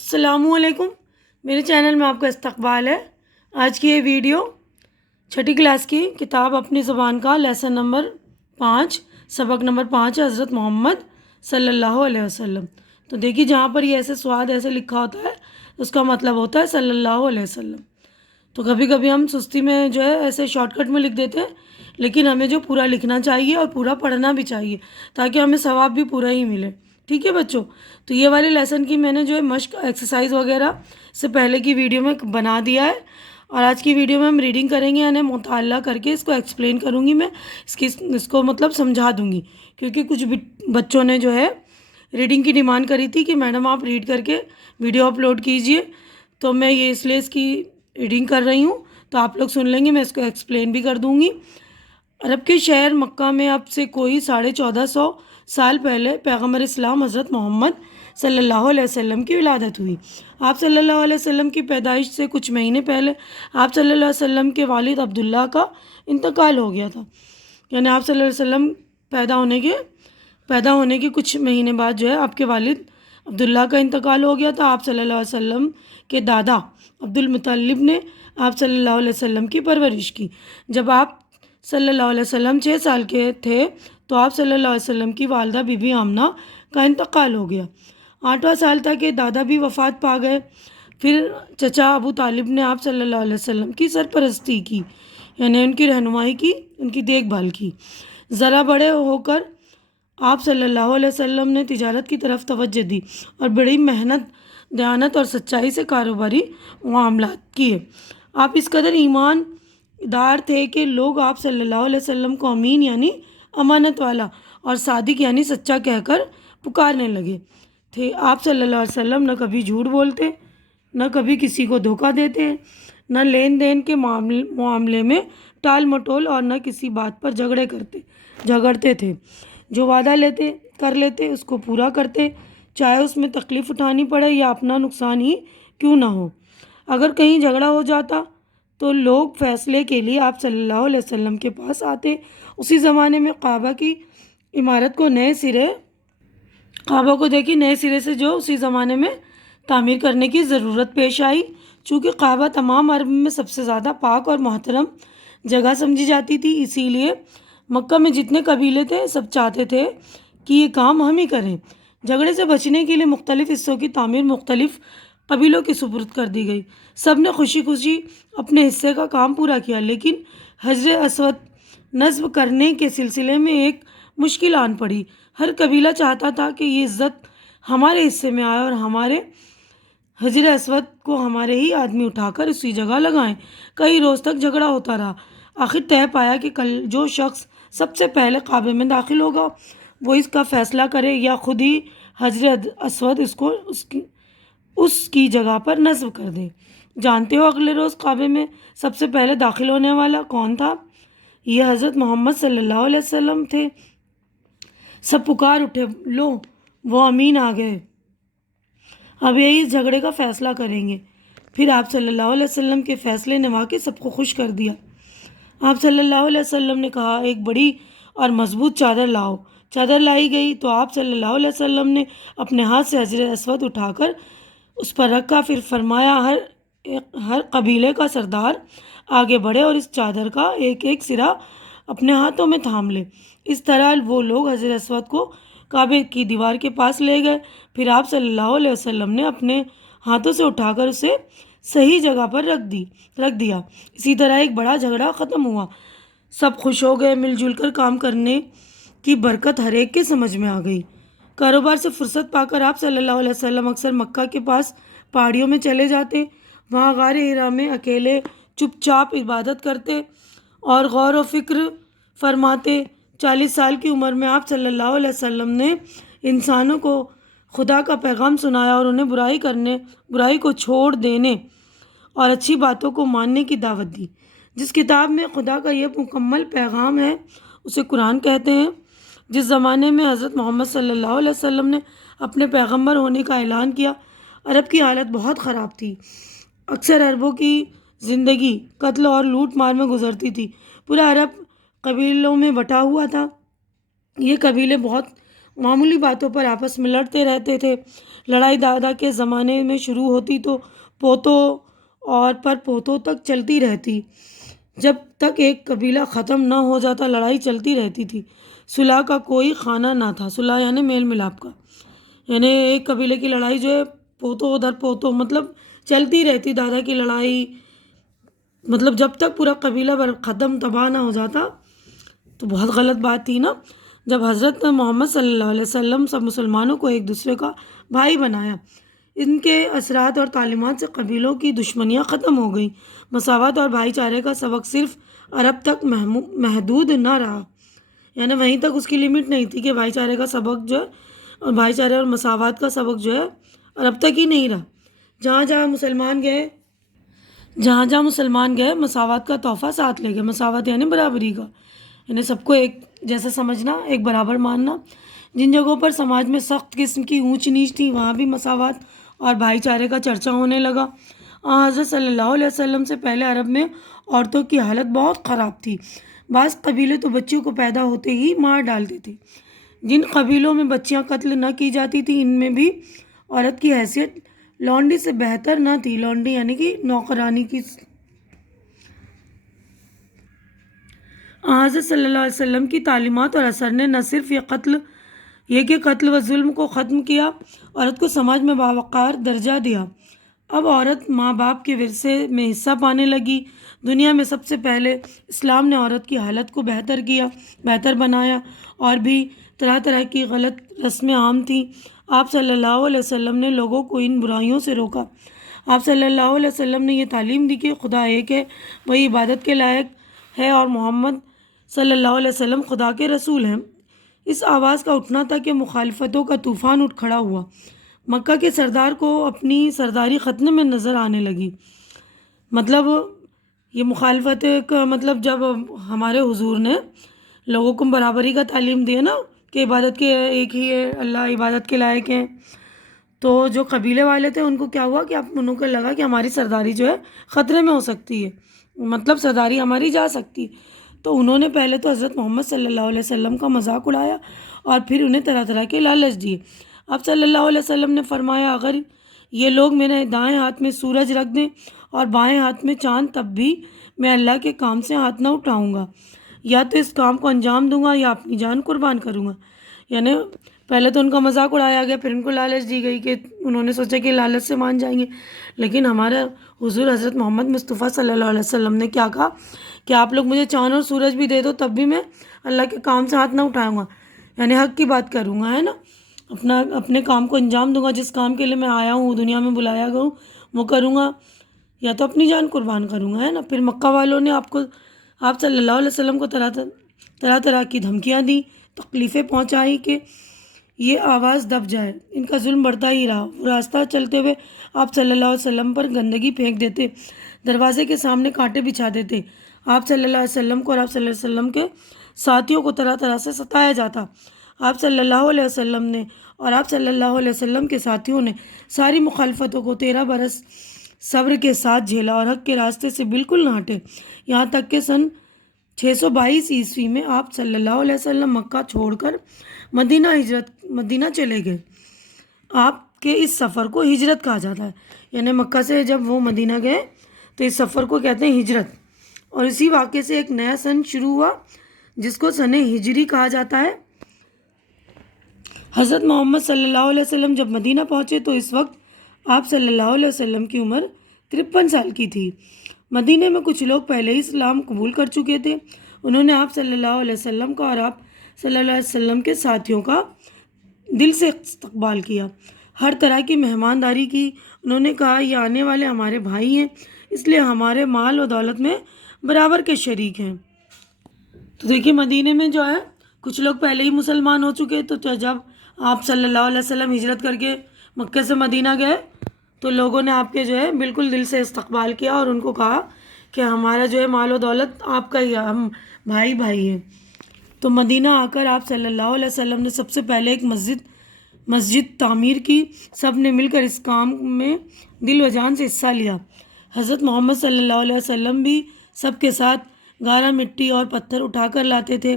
السلام علیکم، میرے چینل میں آپ کا استقبال ہے۔ آج کی یہ ویڈیو چھٹی کلاس کی کتاب اپنی زبان کا لیسن نمبر 5 سبق نمبر 5 حضرت محمد صلی اللہ علیہ وسلم۔ تو دیکھیے جہاں پر یہ ایسے سواد ایسے لکھا ہوتا ہے اس کا مطلب ہوتا ہے صلی اللہ علیہ وسلم۔ تو کبھی کبھی ہم سستی میں جو ہے ایسے شارٹ کٹ میں لکھ دیتے ہیں، لیکن ہمیں جو پورا لکھنا چاہیے اور پورا پڑھنا بھی چاہیے تاکہ ہمیں ثواب بھی پورا ہی ملے۔ ٹھیک ہے بچوں، تو یہ والے لیسن کی میں نے جو ہے مشق ایکسرسائز وغیرہ سے پہلے کی ویڈیو میں بنا دیا ہے، اور آج کی ویڈیو میں ہم ریڈنگ کریں گے، یعنی مطالعہ کر کے اس کو ایکسپلین کروں گی، میں اس کو مطلب سمجھا دوں گی، کیونکہ کچھ بچوں نے جو ہے ریڈنگ کی ڈیمانڈ کری تھی کہ میڈم آپ ریڈ کر کے ویڈیو اپلوڈ کیجئے، تو میں یہ اس لیے اس کی ریڈنگ کر رہی ہوں، تو آپ لوگ سن لیں گے، میں اس کو ایکسپلین بھی کر دوں گی۔ عرب کے شہر مکہ میں اب سے کوئی 1450 سال پہلے پیغمبر اسلام حضرت محمد صلی اللہ علیہ وسلم کی ولادت ہوئی۔ آپ صلی اللہ علیہ وسلم کی پیدائش سے کچھ مہینے پہلے آپ صلی اللہ علیہ وسلم کے والد عبداللہ کا انتقال ہو گیا تھا، یعنی آپ صلی اللہ علیہ وسلم پیدا ہونے کے کچھ مہینے بعد جو ہے آپ کے والد عبداللہ کا انتقال ہو گیا تھا۔ آپ صلی اللہ علیہ وسلم کے دادا عبد المطلب نے آپ صلی اللہ علیہ وسلم کی پرورش کی۔ جب آپ صلی اللہ علیہ وسلم 6 سال کے تھے تو آپ صلی اللہ علیہ وسلم کی والدہ بی بی آمنہ کا انتقال ہو گیا۔ 8واں سال تک یہ دادا بھی وفات پا گئے۔ پھر چچا ابو طالب نے آپ صلی اللہ علیہ وسلم کی سرپرستی کی، یعنی ان کی رہنمائی کی، ان کی دیکھ بھال کی۔ ذرا بڑے ہو کر آپ صلی اللہ علیہ وسلم نے تجارت کی طرف توجہ دی اور بڑی محنت، دیانت اور سچائی سے کاروباری معاملات کیے۔ آپ اس قدر ایمان دار تھے کہ لوگ آپ صلی اللہ علیہ وسلم کو امین یعنی امانت والا اور صادق یعنی سچا کہہ کر پکارنے لگے تھے۔ آپ صلی اللہ علیہ وسلم نہ کبھی جھوٹ بولتے، نہ کبھی کسی کو دھوکہ دیتے، نہ لین دین کے معاملے میں ٹال مٹول، اور نہ کسی بات پر جھگڑتے تھے۔ جو وعدہ کر لیتے اس کو پورا کرتے، چاہے اس میں تکلیف اٹھانی پڑے یا اپنا نقصان ہی کیوں نہ ہو۔ اگر کہیں جھگڑا ہو جاتا تو لوگ فیصلے کے لیے آپ صلی اللہ علیہ وسلم کے پاس آتے۔ اسی زمانے میں کعبہ کی عمارت کو نئے سرے سے جو اسی زمانے میں تعمیر کرنے کی ضرورت پیش آئی۔ چونکہ کعبہ تمام عرب میں سب سے زیادہ پاک اور محترم جگہ سمجھی جاتی تھی، اسی لیے مکہ میں جتنے قبیلے تھے سب چاہتے تھے کہ یہ کام ہم ہی کریں۔ جھگڑے سے بچنے کے لیے مختلف حصوں کی تعمیر مختلف قبیلوں کے سپرد کر دی گئی۔ سب نے خوشی خوشی اپنے حصے کا کام پورا کیا، لیکن حجر اسود نصب کرنے کے سلسلے میں ایک مشکل آن پڑی۔ ہر قبیلہ چاہتا تھا کہ یہ عزت ہمارے حصے میں آئے اور ہمارے حجر اسود کو ہمارے ہی آدمی اٹھا کر اسی جگہ لگائیں۔ کئی روز تک جھگڑا ہوتا رہا۔ آخر طے پایا کہ کل جو شخص سب سے پہلے کعبے میں داخل ہوگا وہ اس کا فیصلہ کرے، یا خود ہی حجر اسود اس کی جگہ پر نصب کر دے۔ جانتے ہو اگلے روز کعبے میں سب سے پہلے داخل ہونے والا کون تھا؟ یہ حضرت محمد صلی اللہ علیہ وسلم تھے۔ سب پکار اٹھے، لو وہ امین آ گئے، اب یہی اس جھگڑے کا فیصلہ کریں گے۔ پھر آپ صلی اللہ علیہ وسلم کے فیصلے نے واقعی سب کو خوش کر دیا۔ آپ صلی اللہ علیہ وسلم نے کہا، ایک بڑی اور مضبوط چادر لاؤ۔ چادر لائی گئی تو آپ صلی اللہ علیہ وسلم نے اپنے ہاتھ سے حجر اسود اٹھا کر اس پر رکھا، پھر فرمایا، ہر قبیلے کا سردار آگے بڑھے اور اس چادر کا ایک ایک سرا اپنے ہاتھوں میں تھام لے۔ اس طرح وہ لوگ حجر اسود کو کعبے کی دیوار کے پاس لے گئے۔ پھر آپ صلی اللہ علیہ وسلم نے اپنے ہاتھوں سے اٹھا کر اسے صحیح جگہ پر رکھ دیا۔ اسی طرح ایک بڑا جھگڑا ختم ہوا، سب خوش ہو گئے۔ مل جل کر کام کرنے کی برکت ہر ایک کے سمجھ میں آ گئی۔ کاروبار سے فرصت پا کر آپ صلی اللہ علیہ وسلم اکثر مکہ کے پاس پہاڑیوں میں چلے جاتے، وہاں غار حرا میں اکیلے چپ چاپ عبادت کرتے اور غور و فکر فرماتے۔ 40 سال کی عمر میں آپ صلی اللہ علیہ وسلم نے انسانوں کو خدا کا پیغام سنایا اور انہیں برائی کو چھوڑ دینے اور اچھی باتوں کو ماننے کی دعوت دی۔ جس کتاب میں خدا کا یہ مکمل پیغام ہے اسے قرآن کہتے ہیں۔ جس زمانے میں حضرت محمد صلی اللہ علیہ وسلم نے اپنے پیغمبر ہونے کا اعلان کیا، عرب کی حالت بہت خراب تھی۔ اکثر عربوں کی زندگی قتل اور لوٹ مار میں گزرتی تھی۔ پورا عرب قبیلوں میں بٹا ہوا تھا۔ یہ قبیلے بہت معمولی باتوں پر آپس میں لڑتے رہتے تھے۔ لڑائی دادا کے زمانے میں شروع ہوتی تو پوتوں اور پر پوتوں تک چلتی رہتی، جب تک ایک قبیلہ ختم نہ ہو جاتا لڑائی چلتی رہتی تھی۔ صلح کا کوئی خانہ نہ تھا، صلح یعنی میل ملاپ کا، یعنی ایک قبیلے کی لڑائی جو ہے پوتوں ادھر پوتوں مطلب چلتی رہتی، دادا کی لڑائی مطلب جب تک پورا قبیلہ ختم تباہ نہ ہو جاتا تو بہت غلط بات تھی نا۔ جب حضرت محمد صلی اللہ علیہ وسلم سب مسلمانوں کو ایک دوسرے کا بھائی بنایا، ان کے اثرات اور تعلیمات سے قبیلوں کی دشمنیاں ختم ہو گئیں۔ مساوات اور بھائی چارے کا سبق صرف عرب تک محدود نہ رہا، یعنی وہیں تک اس کی لمٹ نہیں تھی کہ بھائی چارے کا سبق جو ہے اور بھائی چارے اور مساوات کا سبق جو ہے عرب تک ہی نہیں رہا۔ جہاں جہاں مسلمان گئے مساوات کا تحفہ ساتھ لے گئے۔ مساوات یعنی برابری کا، یعنی سب کو ایک جیسا سمجھنا، ایک برابر ماننا۔ جن جگہوں پر سماج میں سخت قسم کی اونچ نیچ تھی وہاں بھی مساوات اور بھائی چارے کا چرچا ہونے لگا۔ حضرت صلی اللہ علیہ وسلم سے پہلے عرب میں عورتوں کی حالت بہت خراب تھی۔ بعض قبیلے تو بچیوں کو پیدا ہوتے ہی مار ڈالتے تھے۔ جن قبیلوں میں بچیاں قتل نہ کی جاتی تھیں ان میں بھی عورت کی حیثیت لونڈی سے بہتر نہ تھی۔ لونڈی یعنی کہ نوکرانی کی۔ حضرت صلی اللہ علیہ وسلم کی تعلیمات اور اثر نے نہ صرف یہ کہ قتل و ظلم کو ختم کیا، عورت کو سماج میں باوقار درجہ دیا۔ اب عورت ماں باپ کے ورثے میں حصہ پانے لگی۔ دنیا میں سب سے پہلے اسلام نے عورت کی حالت کو بہتر بنایا، اور بھی طرح طرح کی غلط رسمیں عام تھیں۔ آپ صلی اللہ علیہ وسلم نے لوگوں کو ان برائیوں سے روکا۔ آپ صلی اللہ علیہ وسلم نے یہ تعلیم دی کہ خدا ایک ہے، وہی عبادت کے لائق ہے، اور محمد صلی اللہ علیہ وسلم خدا کے رسول ہیں۔ اس آواز کا اٹھنا تھا کہ مخالفتوں کا طوفان اٹھ کھڑا ہوا۔ مکہ کے سردار کو اپنی سرداری خطرے میں نظر آنے لگی۔ مطلب یہ مخالفت کا مطلب جب ہمارے حضور نے لوگوں کو برابری کا تعلیم دیا نا کہ عبادت کے ایک ہی ہے، اللہ عبادت کے لائق ہیں، تو جو قبیلے والے تھے ان کو کیا ہوا کہ انہوں کو لگا کہ ہماری سرداری جو ہے خطرے میں ہو سکتی ہے، مطلب سرداری ہماری جا سکتی۔ تو انہوں نے پہلے تو حضرت محمد صلی اللہ علیہ وسلم کا مذاق اڑایا اور پھر انہیں طرح طرح کے لالچ دیے۔ اب صلی اللہ علیہ وسلم نے فرمایا اگر یہ لوگ میرے دائیں ہاتھ میں سورج رکھ دیں اور بائیں ہاتھ میں چاند تب بھی میں اللہ کے کام سے ہاتھ نہ اٹھاؤں گا، یا تو اس کام کو انجام دوں گا یا اپنی جان قربان کروں گا۔ یعنی پہلے تو ان کا مذاق اڑایا گیا، پھر ان کو لالچ دی گئی کہ انہوں نے سوچا کہ لالچ سے مان جائیں گے، لیکن ہمارا حضور حضرت محمد مصطفیٰ صلی اللہ علیہ وسلم نے کیا کہا کہ آپ لوگ مجھے چاند اور سورج بھی دے دو تب بھی میں اللہ کے کام سے ہاتھ نہ اٹھاؤں گا، یعنی حق کی بات کروں گا، ہے نا، اپنے کام کو انجام دوں گا، جس کام کے لیے میں آیا ہوں دنیا میں بلایا گیا ہوں وہ کروں گا، یا تو اپنی جان قربان کروں گا، ہے نا۔ پھر مکہ والوں نے آپ صلی اللہ علیہ وسلم کو طرح طرح کی دھمکیاں دی، تکلیفیں پہنچائی کہ یہ آواز دب جائے۔ ان کا ظلم بڑھتا ہی رہا۔ وہ راستہ چلتے ہوئے آپ صلی اللہ علیہ وسلم پر گندگی پھینک دیتے، دروازے کے سامنے کانٹے بچھا دیتے۔ آپ صلی اللہ علیہ وسلم کو اور آپ صلی اللہ علیہ وسلم کے ساتھیوں کو طرح طرح سے ستایا جاتا۔ آپ صلی اللہ علیہ وسلم نے اور آپ صلی اللہ علیہ وسلم کے ساتھیوں نے ساری مخالفتوں کو 13 برس صبر کے ساتھ جھیلا اور حق کے راستے سے بالکل نہ ہٹے، یہاں تک کہ سن 622 عیسوی میں آپ صلی اللہ علیہ وسلم مکہ چھوڑ کر مدینہ چلے گئے۔ آپ کے اس سفر کو ہجرت کہا جاتا ہے، یعنی مکہ سے جب وہ مدینہ گئے تو اس سفر کو کہتے ہیں ہجرت، اور اسی واقعے سے ایک نیا سن شروع ہوا جس کو سن ہجری کہا جاتا ہے۔ حضرت محمد صلی اللہ علیہ وسلم جب مدینہ پہنچے تو اس وقت آپ صلی اللہ علیہ وسلم کی عمر 53 سال کی تھی۔ مدینہ میں کچھ لوگ پہلے ہی اسلام قبول کر چکے تھے۔ انہوں نے آپ صلی اللہ علیہ وسلم کا اور آپ صلی اللہ علیہ وسلم کے ساتھیوں کا دل سے استقبال کیا، ہر طرح کی مہمانداری کی۔ انہوں نے کہا یہ آنے والے ہمارے بھائی ہیں، اس لیے ہمارے مال و دولت میں برابر کے شریک ہیں۔ تو دیکھیے مدینہ میں جو ہے کچھ لوگ پہلے ہی مسلمان ہو چکے، تو جب آپ صلی اللہ علیہ وسلم ہجرت کر کے مکہ سے مدینہ گئے تو لوگوں نے آپ کے جو ہے بالکل دل سے استقبال کیا اور ان کو کہا کہ ہمارا جو ہے مال و دولت آپ کا ہی ہے، ہم بھائی بھائی ہیں۔ تو مدینہ آ کر آپ صلی اللہ علیہ وسلم نے سب سے پہلے ایک مسجد تعمیر کی۔ سب نے مل کر اس کام میں دل و جان سے حصہ لیا۔ حضرت محمد صلی اللہ علیہ وسلم بھی سب کے ساتھ گارا مٹی اور پتھر اٹھا کر لاتے تھے۔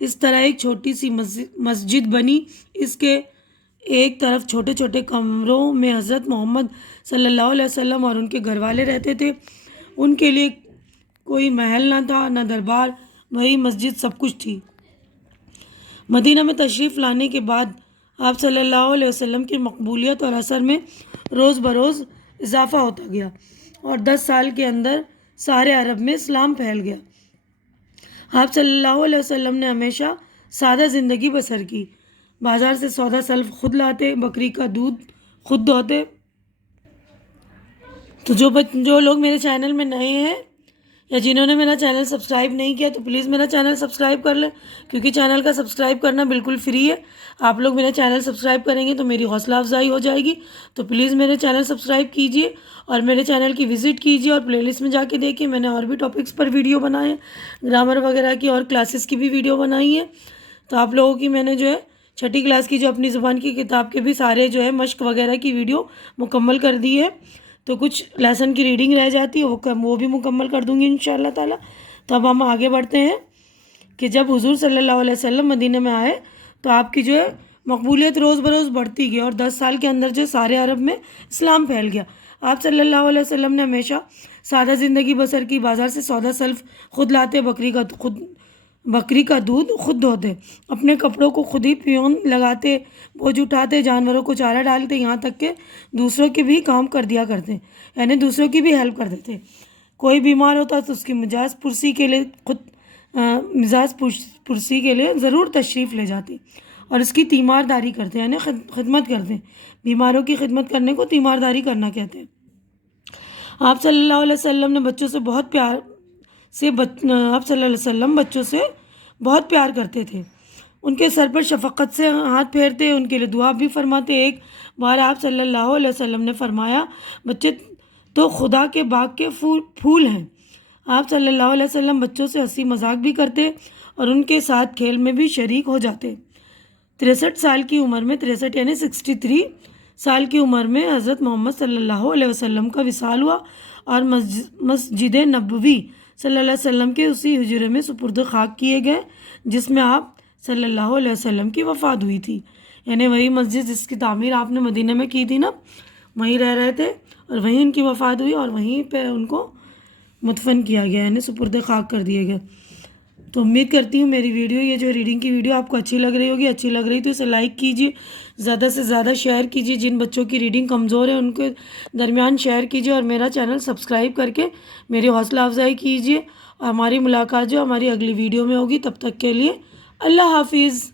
اس طرح ایک چھوٹی سی مسجد بنی. اس کے ایک طرف چھوٹے چھوٹے کمروں میں حضرت محمد صلی اللہ علیہ وسلم اور ان کے گھر والے رہتے تھے. ان کے لیے کوئی محل نہ تھا نہ دربار، وہی مسجد سب کچھ تھی. مدینہ میں تشریف لانے کے بعد آپ صلی اللہ علیہ وسلم کی مقبولیت اور اثر میں روز بروز اضافہ ہوتا گیا اور 10 سال کے اندر سارے عرب میں اسلام پھیل گیا. آپ صلی اللہ علیہ وسلم نے ہمیشہ سادہ زندگی بسر کی. بازار سے سودا سلف خود لاتے، بکری کا دودھ خود دھوتے. تو جو لوگ میرے چینل میں نئے ہیں یا جنہوں نے میرا چینل سبسکرائب نہیں کیا تو پلیز میرا چینل سبسکرائب کر لیں، کیونکہ چینل کا سبسکرائب کرنا بالکل فری ہے. آپ لوگ میرا چینل سبسکرائب کریں گے تو میری حوصلہ افزائی ہو جائے گی. تو پلیز میرے چینل سبسکرائب کیجئے اور میرے چینل کی وزٹ کیجئے اور پلے لسٹ میں جا کے دیکھیے. میں نے اور بھی ٹاپکس پر ویڈیو بنائے ہیں، گرامر وغیرہ کی اور کلاسز کی بھی ویڈیو بنائی ہے. تو آپ لوگوں کی میں نے جو ہے 6ٹھی کلاس کی جو اپنی زبان کی کتاب کے بھی سارے جو ہے مشق وغیرہ کی ویڈیو مکمل کر دی ہے. تو کچھ لیسن کی ریڈنگ رہ جاتی ہے، وہ بھی مکمل کر دوں گی انشاءاللہ تعالیٰ. تو اب ہم آگے بڑھتے ہیں کہ جب حضور صلی اللہ علیہ وسلم مدینہ میں آئے تو آپ کی جو ہے مقبولیت روز بروز بڑھتی گئی اور 10 سال کے اندر جو سارے عرب میں اسلام پھیل گیا. آپ صلی اللہ علیہ وسلم نے ہمیشہ سادہ زندگی بسر کی. بازار سے سودا سلف خود لاتے، بکری کا دودھ خود دھوتے، اپنے کپڑوں کو خود ہی پیون لگاتے، بوجھ اٹھاتے، جانوروں کو چارہ ڈالتے، یہاں تک کہ دوسروں کے بھی کام کر دیا کرتے، یعنی دوسروں کی بھی ہیلپ کر دیتے. کوئی بیمار ہوتا تو اس کی مزاج پرسی کے لیے ضرور تشریف لے جاتے اور اس کی تیمارداری کرتے، یعنی خدمت کرتے. بیماروں کی خدمت کرنے کو تیمارداری کرنا کہتے ہیں. آپ صلی اللہ علیہ وسلم نے بچوں سے بہت پیار کرتے تھے. ان کے سر پر شفقت سے ہاتھ پھیرتے، ان کے لیے دعا بھی فرماتے. ایک بار آپ صلی اللہ علیہ وسلم نے فرمایا، بچے تو خدا کے باغ کے پھول ہیں. آپ صلی اللہ علیہ وسلم بچوں سے ہنسی مذاق بھی کرتے اور ان کے ساتھ کھیل میں بھی شریک ہو جاتے. 63 سال کی عمر میں 63 یعنی 63 سال کی عمر میں حضرت محمد صلی اللہ علیہ وسلم کا وصال ہوا اور مسجد نبوی صلی اللہ علیہ وسلم کے اسی حجرے میں سپرد خاک کیے گئے جس میں آپ صلی اللہ علیہ وسلم کی وفات ہوئی تھی. یعنی وہی مسجد جس کی تعمیر آپ نے مدینہ میں کی تھی نا، وہیں رہ رہے تھے اور وہیں ان کی وفات ہوئی اور وہیں پہ ان کو مدفن کیا گیا، یعنی سپرد خاک کر دیے گئے. تو امید کرتی ہوں میری ویڈیو، یہ جو ریڈنگ کی ویڈیو آپ کو اچھی لگ رہی ہوگی. اچھی لگ رہی تو اسے لائک کیجیے، زیادہ سے زیادہ شیئر کیجیے. جن بچوں کی ریڈنگ کمزور ہے ان کے درمیان شیئر کیجیے اور میرا چینل سبسکرائب کر کے میری حوصلہ افزائی کیجیے. اور ہماری ملاقات جو ہماری اگلی ویڈیو میں ہوگی. تب تک کے لیے اللہ حافظ.